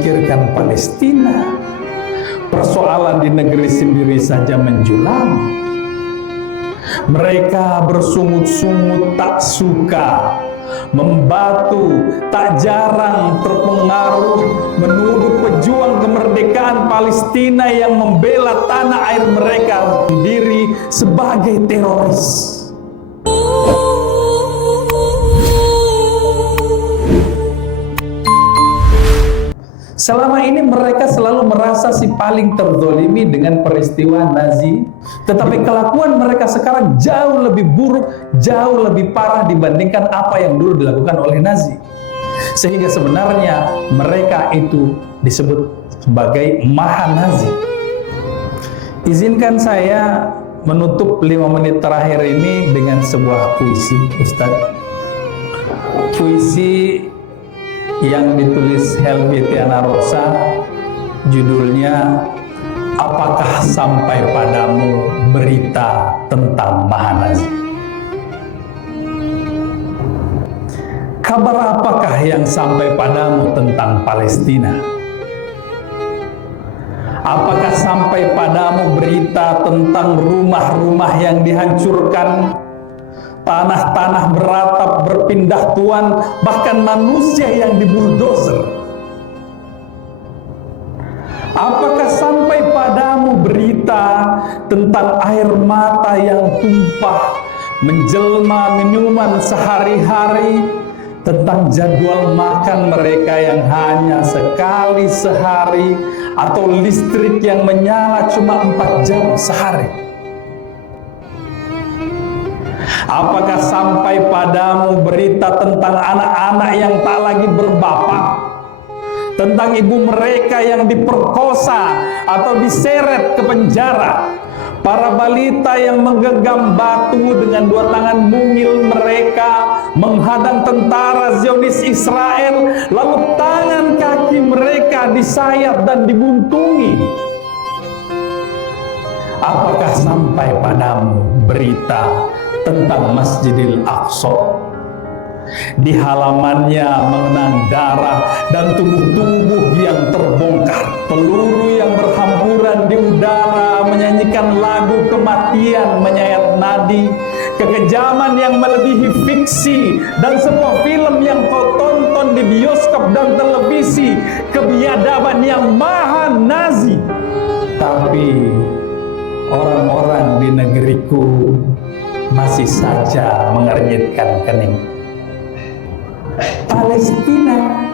memikirkan Palestina? Persoalan di negeri sendiri saja menjulang. Mereka bersungut-sungut tak suka, membatu, tak jarang terpengaruh, menuduh pejuang kemerdekaan Palestina yang membela tanah air mereka sendiri sebagai teroris. Selama ini mereka selalu merasa si paling terzolimi dengan peristiwa Nazi, tetapi kelakuan mereka sekarang jauh lebih buruk, jauh lebih parah dibandingkan apa yang dulu dilakukan oleh Nazi. Sehingga sebenarnya mereka itu disebut sebagai Maha-Nazi. Izinkan saya menutup 5 menit terakhir ini dengan sebuah puisi, Ustaz. Puisi yang ditulis Helvetiana Rosa, judulnya Apakah Sampai Padamu Berita Tentang Maha-Nazi? Kabar apakah yang sampai padamu tentang Palestina? Apakah sampai padamu berita tentang rumah-rumah yang dihancurkan, tanah-tanah beratap berpindah tuan, bahkan manusia yang dibuldozer? Apakah sampai padamu berita tentang air mata yang tumpah menjelma minuman sehari-hari, tentang jadwal makan mereka yang hanya sekali sehari, atau listrik yang menyala cuma 4 jam sehari? Apakah sampai padamu berita tentang anak-anak yang tak lagi berbapak, tentang ibu mereka yang diperkosa atau diseret ke penjara, para balita yang menggenggam batu dengan 2 tangan mungil mereka menghadang tentara Zionis Israel, lalu tangan kaki mereka disayat dan dibuntungi? Apakah sampai padamu berita tentang Masjidil Aqsa, di halamannya mengenang darah dan tubuh-tubuh yang terbongkar, peluru yang berhamburan di udara menyanyikan lagu kematian menyayat nadi, kekejaman yang melebihi fiksi dan semua film yang kau tonton di bioskop dan televisi, kebiadaban yang Maha-Nazi. Tapi orang-orang di negeriku masih saja mengernyitkan kening. Palestina,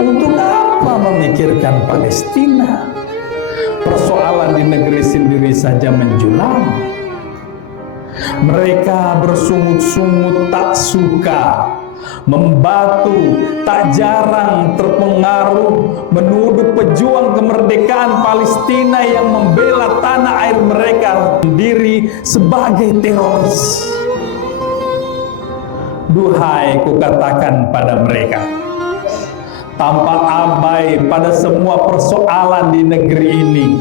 untuk apa memikirkan Palestina? Persoalan di negeri sendiri saja menjulang. Mereka bersungut-sungut tak suka, membatu, tak jarang terpengaruh, menuduh pejuang kemerdekaan Palestina yang membela tanah air mereka sendiri sebagai teroris. Duhai, kukatakan pada mereka, tanpa abai pada semua persoalan di negeri ini,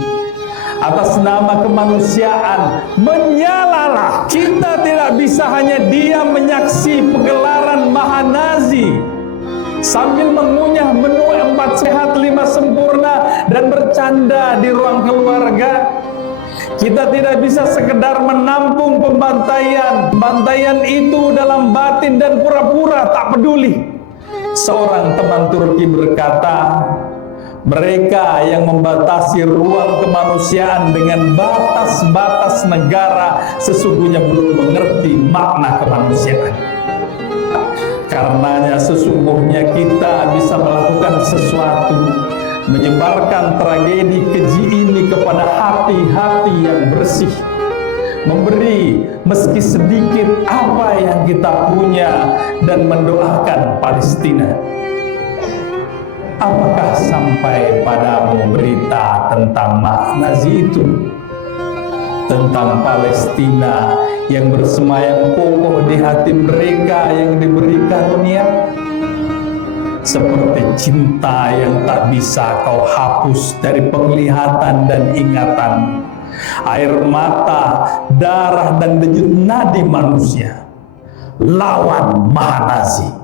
atas nama kemanusiaan, menyalalah. Kita tidak bisa hanya diam menyaksi pegelaran Maha-Nazi sambil mengunyah menu 4 sehat 5 sempurna dan bercanda di ruang keluarga. Kita tidak bisa sekedar menampung pembantaian itu dalam batin dan pura-pura tak peduli. Seorang teman Turki berkata, mereka yang membatasi ruang kemanusiaan dengan batas-batas negara sesungguhnya belum mengerti makna kemanusiaan. Karenanya sesungguhnya kita bisa melakukan sesuatu, menyebarkan tragedi keji ini kepada hati-hati yang bersih, memberi meski sedikit apa yang kita punya, dan mendoakan Palestina. Apakah sampai padamu berita tentang Maha-Nazi itu? Tentang Palestina yang bersemayam kokoh di hati mereka yang diberi karunia? Seperti cinta yang tak bisa kau hapus dari penglihatan dan ingatan, air mata, darah dan denyut nadi manusia lawan Maha-Nazi.